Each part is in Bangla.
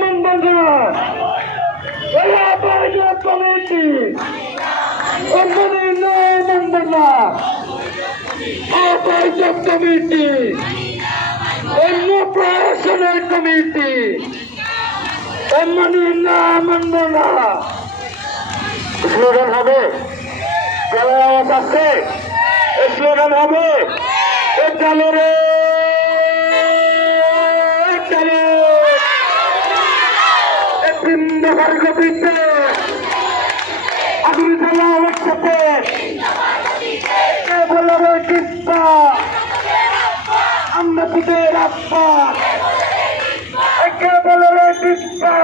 মানবন্ধন কমিটি কমিটি অন্য প্রশাসনের কমিটি মানব না। স্লোগান হবে, আওয়াজ আসছে, স্লোগান হবে চালু রে চালু তিন দফার গতিতে আগুন চালা একসাথে কে বলবে কিস্তা আমরা তোদের আত্মা কে বলবে কিস্তা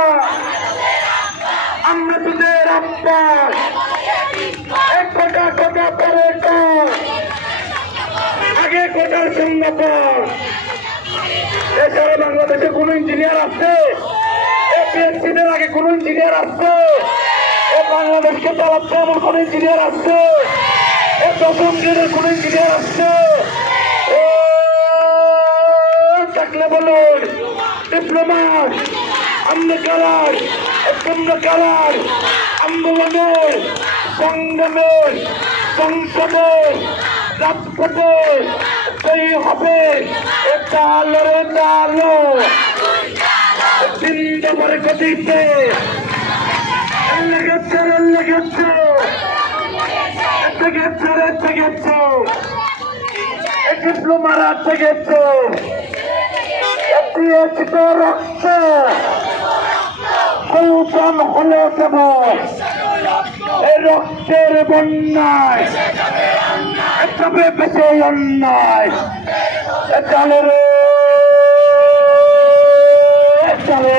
আমরা তোদের আত্মা এক কোটা কোটা পরে আগে কোটার সঙ্গে পর এছাড়া বাংলাদেশে কোন ইঞ্জিনিয়ার আছে এপিএসসিদের আগে কোন ইঞ্জিনিয়ার আসছে বাংলাদেশকে চালাচ্ছে এমন কোন ইঞ্জিনিয়ার আসছে প্রথম গ্রেডের কোন ইঞ্জিনিয়ার আসছে থাকলে বলুন ডিপ্লোমার আমলকার কালার আন্দোলনের সংগ্রামের সংসদের রাজপথে সেই হবে একটা আলোরে আলো তিন দফার গতিতে ডিপ্লোমারা গেছে রক্ত সৌজন হলে কেবল এই রক্তের বন্যায় তবে বেঁচে অন্যায় চলে রে চলো।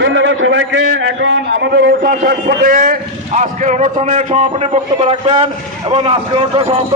ধন্যবাদ সবাইকে। এখন আমাদের অনুষ্ঠান শেষ পর্যায়ে আজকের অনুষ্ঠানের সমাপনী বক্তব্য রাখবেন এবং আজকের অনুষ্ঠান সমাপ্ত